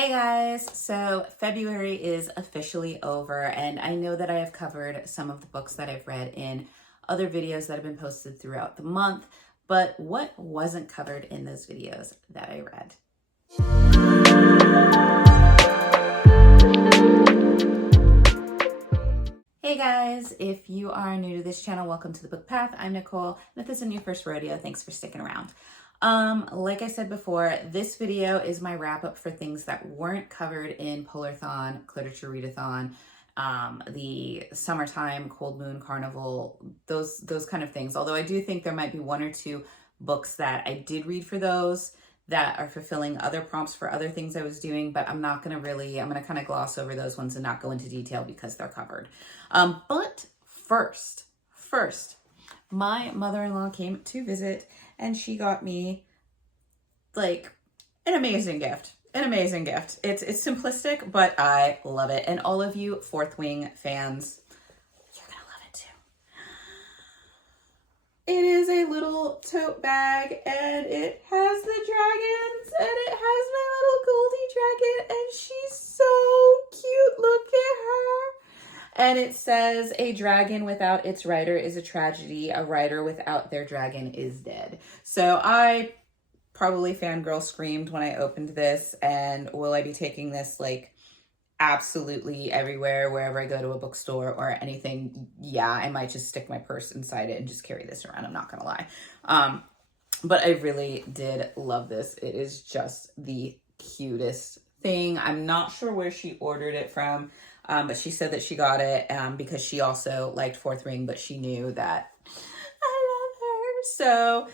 Hey guys, so February is officially over, and I know that I have covered some of the books that I've read in other videos that have been posted throughout the month, but what wasn't covered in those videos that I read? Hey guys, if you are new to this channel, welcome to The Book Path. I'm Nicole, and if this is your first rodeo, thanks for sticking around. Like I said before, this video is my wrap up for things that weren't covered in Polarthon, Cliterature Readathon, the summertime, cold moon, carnival, those kind of things. Although I do think there might be one or two books that I did read for those that are fulfilling other prompts for other things I was doing, but I'm going to kind of gloss over those ones and not go into detail because they're covered. But first, my mother-in-law came to visit and she got me like an amazing gift. It's simplistic, but I love it. And all of you Fourth Wing fans, you're gonna love it too. It is a little tote bag and it has the dragons and it has my little Goldie dragon and she's so cute. Look at her. And it says, a dragon without its rider is a tragedy. A rider without their dragon is dead. So I probably fangirl screamed when I opened this. And will I be taking this like absolutely everywhere, wherever I go to a bookstore or anything? Yeah, I might just stick my purse inside it and just carry this around. I'm not going to lie. But I really did love this. It is just the cutest thing. I'm not sure where she ordered it from. But she said that she got it because she also liked Fourth Ring, but she knew that I love her. So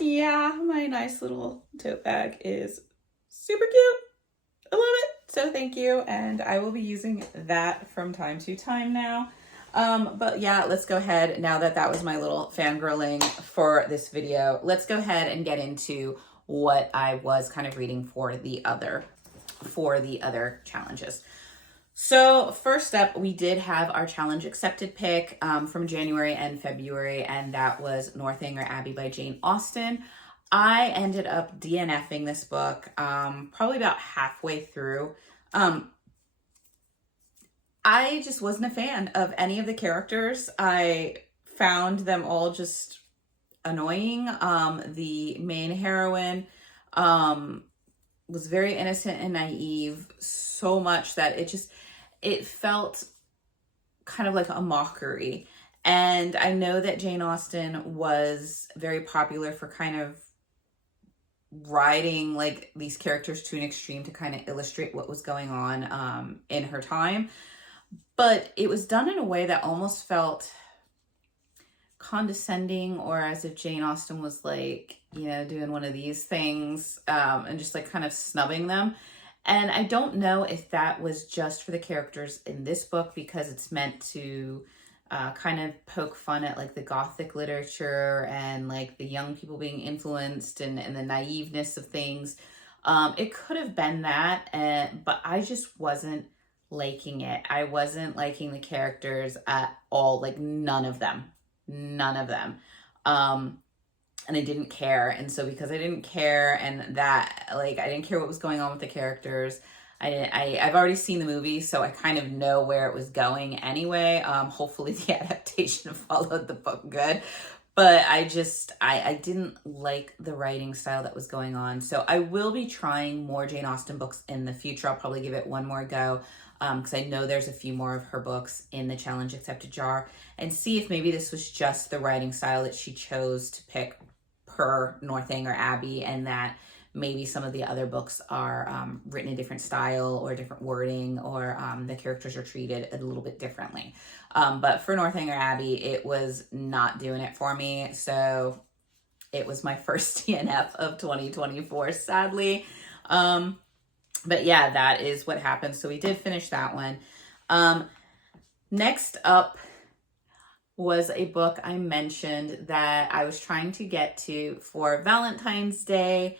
yeah, my nice little tote bag is super cute. I love it. So thank you. And I will be using that from time to time now. But yeah, let's go ahead. Now that was my little fangirling for this video, let's go ahead and get into what I was kind of reading for the other challenges. So first up, we did have our challenge accepted pick from January and February, and that was Northanger Abbey by Jane Austen. I ended up DNFing this book probably about halfway through. I just wasn't a fan of any of the characters. I found them all just annoying. The main heroine was very innocent and naive, so much that it felt kind of like a mockery. And I know that Jane Austen was very popular for kind of writing like these characters to an extreme to kind of illustrate what was going on in her time. But it was done in a way that almost felt condescending, or as if Jane Austen was like, doing one of these things and just like kind of snubbing them. And I don't know if that was just for the characters in this book because it's meant to kind of poke fun at like the Gothic literature and like the young people being influenced and the naiveness of things. It could have been that, but I just wasn't liking it. I wasn't liking the characters at all, like none of them. And I didn't care. And so because I didn't care and that like I didn't care what was going on with the characters, I've already seen the movie, so I kind of know where it was going anyway. Hopefully the adaptation followed the book good. But I didn't like the writing style that was going on. So I will be trying more Jane Austen books in the future. I'll probably give it one more go because I know there's a few more of her books in the challenge accepted jar, and see if maybe this was just the writing style that she chose to pick per Northanger Abbey, and that maybe some of the other books are written in different style or different wording, or the characters are treated a little bit differently. But for Northanger Abbey, it was not doing it for me. So it was my first DNF of 2024, sadly. But yeah, that is what happened. So we did finish that one. Next up was a book I mentioned that I was trying to get to for Valentine's Day,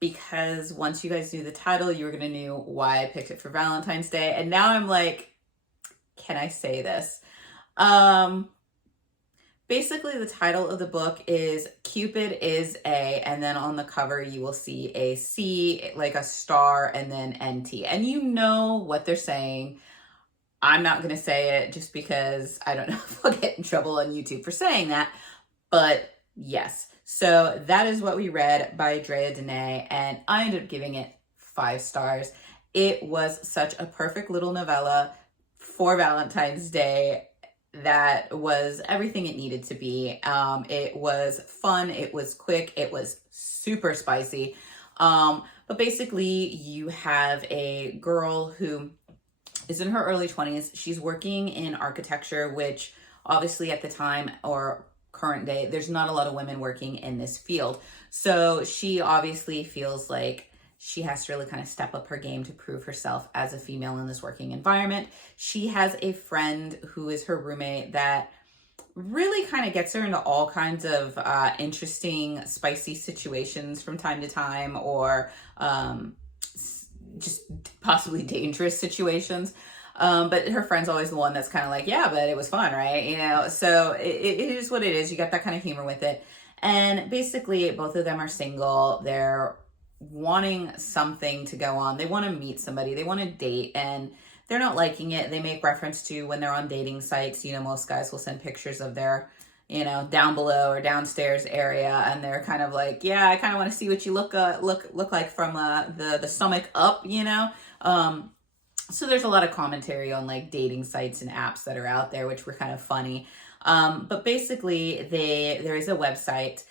because once you guys knew the title, you were going to know why I picked it for Valentine's Day. And now I'm like, can I say this? Basically, the title of the book is Cupid is a, and then on the cover you will see a C, like a star, and then NT. And you know what they're saying. I'm not going to say it just because I don't know if I'll get in trouble on YouTube for saying that. But yes, so that is what we read by Drea Dene, and I ended up giving it 5 stars. It was such a perfect little novella for Valentine's Day that was everything it needed to be. It was fun, it was quick, it was super spicy. But basically, you have a girl who is in her early 20s. She's working in architecture, which obviously at the time or current day, there's not a lot of women working in this field. So she obviously feels like she has to really kind of step up her game to prove herself as a female in this working environment. She has a friend who is her roommate that really kind of gets her into all kinds of interesting, spicy situations from time to time, or just possibly dangerous situations. But her friend's always the one that's kind of like, yeah, but it was fun, right? You know, so it is what it is. You got that kind of humor with it. And basically, both of them are single. They're wanting something to go on. They want to meet somebody. They want to date, and they're not liking it. They make reference to when they're on dating sites, you know, most guys will send pictures of their, you know, down below or downstairs area, and they're kind of like, yeah, I kind of want to see what you look like from the stomach up, you know. So there's a lot of commentary on like dating sites and apps that are out there, which were kind of funny. But basically, there is a website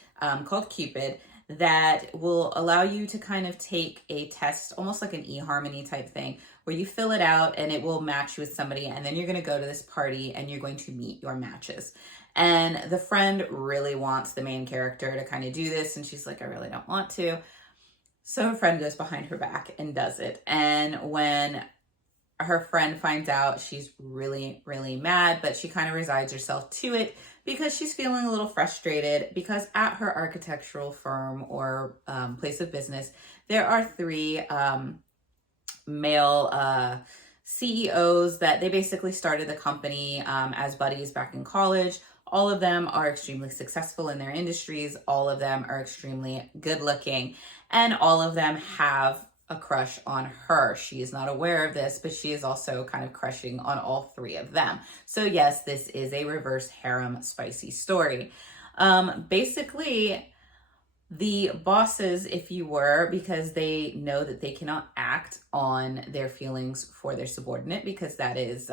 called Cupid that will allow you to kind of take a test, almost like an eHarmony type thing, where you fill it out and it will match you with somebody, and then you're going to go to this party and you're going to meet your matches. And the friend really wants the main character to kind of do this, and she's like, I really don't want to. So her friend goes behind her back and does it. And when her friend finds out, she's really, really mad, but she kind of resigns herself to it because she's feeling a little frustrated, because at her architectural firm or place of business, there are 3 male CEOs that they basically started the company as buddies back in college. All of them are extremely successful in their industries. All of them are extremely good looking, and all of them have a crush on her. She is not aware of this, but she is also kind of crushing on all 3 of them. So yes, this is a reverse harem spicy story. Basically, the bosses, if you were, because they know that they cannot act on their feelings for their subordinate, because that is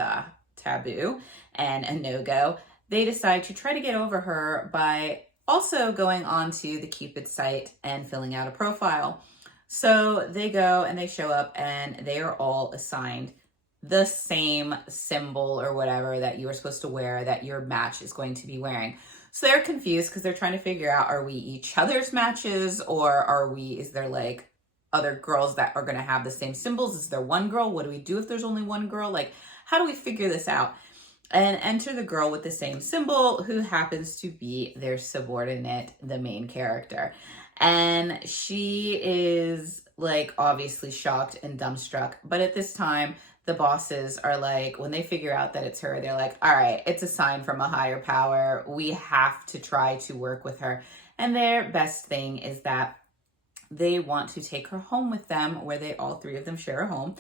taboo and a no-go, they decide to try to get over her by also going onto the Cupid site and filling out a profile. So they go and they show up, and they are all assigned the same symbol or whatever that you are supposed to wear, that your match is going to be wearing. So they're confused because they're trying to figure out, are we each other's matches, or is there like other girls that are going to have the same symbols? Is there one girl? What do we do if there's only one girl? Like, how do we figure this out? And enter the girl with the same symbol, who happens to be their subordinate, the main character. And she is like obviously shocked and dumbstruck. But at this time, the bosses are like, when they figure out that it's her, they're like, all right, it's a sign from a higher power. We have to try to work with her. And their best thing is that they want to take her home with them, where they all 3 of them share a home,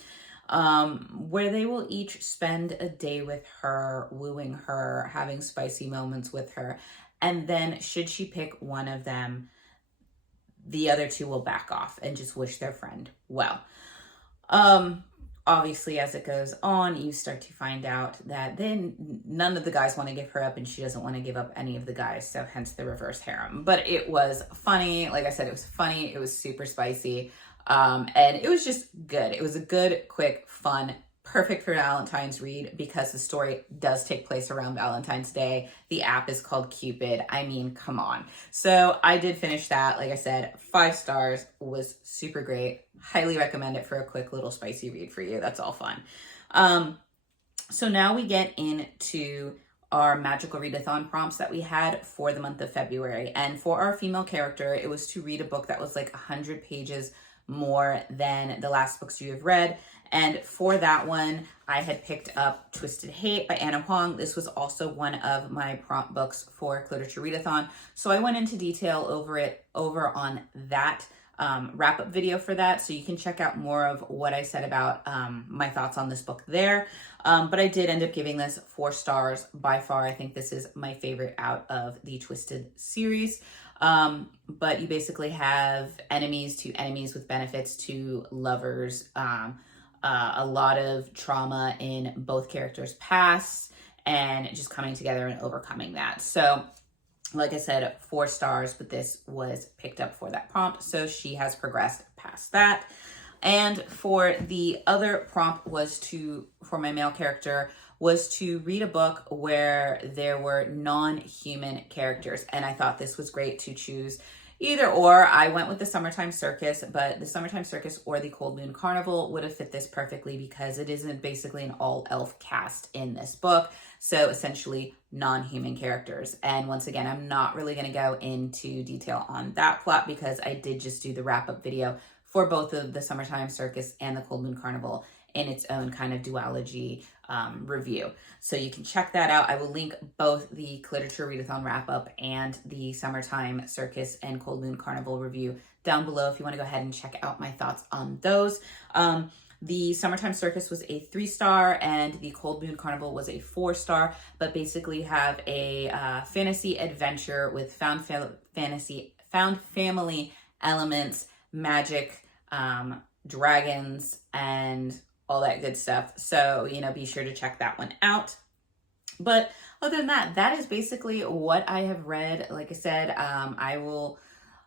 where they will each spend a day with her, wooing her, having spicy moments with her. And then should she pick one of them, the other 2 will back off and just wish their friend well. Obviously, as it goes on, you start to find out that then none of the guys want to give her up, and she doesn't want to give up any of the guys, so hence the reverse harem. But it was funny. Like I said, it was funny. It was super spicy. And it was just good. It was a good, quick, fun, perfect for Valentine's read, because the story does take place around Valentine's Day. The app is called Cupid. I mean, come on. So I did finish that. Like I said, 5 stars, was super great. Highly recommend it for a quick little spicy read for you. That's all fun. So now we get into our magical readathon prompts that we had for the month of February. And for our female character, it was to read a book that was like 100 pages more than the last books you have read. And for that one, I had picked up Twisted Hate by Anna Huang. This was also one of my prompt books for Cliterature Readathon. So I went into detail over on that wrap-up video for that. So you can check out more of what I said about my thoughts on this book there. But I did end up giving this 4 stars. By far, I think this is my favorite out of the Twisted series. But you basically have enemies to enemies with benefits to lovers, a lot of trauma in both characters' past, and just coming together and overcoming that. So like I said, 4 stars, but this was picked up for that prompt, so she has progressed past that. And for the other prompt for my male character was to read a book where there were non-human characters. And I thought this was great to choose either or. I went with the Summertime Circus, but the Summertime Circus or the Cold Moon Carnival would have fit this perfectly because it isn't basically an all-elf cast in this book. So essentially non-human characters. And once again, I'm not really going to go into detail on that plot because I did just do the wrap-up video for both of the Summertime Circus and the Cold Moon Carnival in its own kind of duology review. So you can check that out. I will link both the Cliterature Readathon wrap-up and the Summertime Circus and Cold Moon Carnival review down below if you want to go ahead and check out my thoughts on those. The Summertime Circus was a 3-star and the Cold Moon Carnival was a 4-star, but basically have a fantasy adventure with found family elements, magic, dragons, and all that good stuff. So, be sure to check that one out. But other than that, that is basically what I have read. Like I said, I will,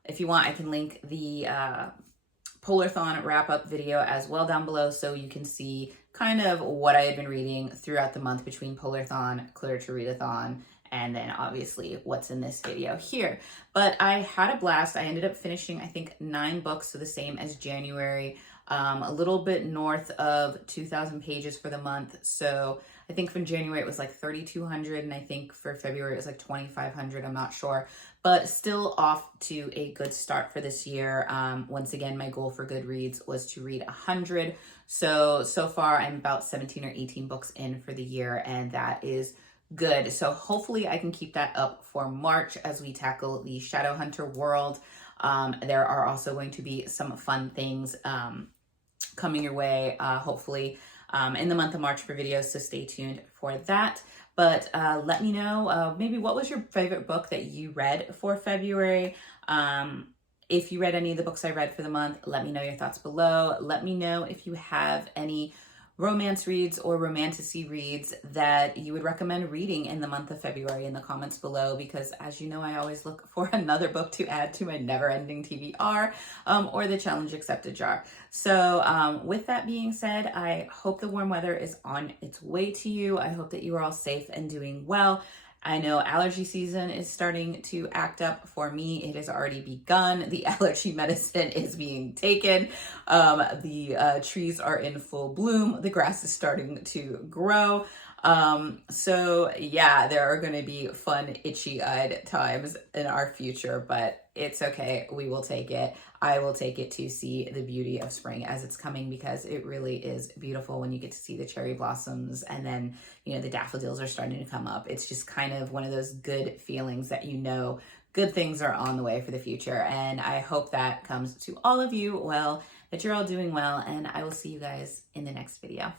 if you want, I can link the Polarthon wrap-up video as well down below so you can see kind of what I had been reading throughout the month between Polarthon, Cliterature Readathon, and then obviously what's in this video here. But I had a blast. I ended up finishing, I think, 9 books, so the same as January, a little bit north of 2,000 pages for the month. So I think from January it was like 3,200, and I think for February it was like 2,500, I'm not sure. But still off to a good start for this year. Once again, my goal for Goodreads was to read 100. So far I'm about 17 or 18 books in for the year, and that is good. So hopefully I can keep that up for March as we tackle the Shadowhunter world. There are also going to be some fun things coming your way, hopefully in the month of March for videos, so stay tuned for that. But let me know maybe what was your favorite book that you read for February. If you read any of the books I read for the month, let me know your thoughts below. Let me know if you have any romance reads or romantasy reads that you would recommend reading in the month of February in the comments below, because as you know, I always look for another book to add to my never-ending TBR or the challenge accepted jar. So with that being said, I hope the warm weather is on its way to you. I hope that you are all safe and doing well. I know allergy season is starting to act up for me. It has already begun. The allergy medicine is being taken. The trees are in full bloom. The grass is starting to grow. So yeah, there are going to be fun, itchy-eyed times in our future, but it's okay. We will take it. I will take it to see the beauty of spring as it's coming, because it really is beautiful when you get to see the cherry blossoms and then, the daffodils are starting to come up. It's just kind of one of those good feelings that good things are on the way for the future. And I hope that comes to all of you, that you're all doing well, and I will see you guys in the next video.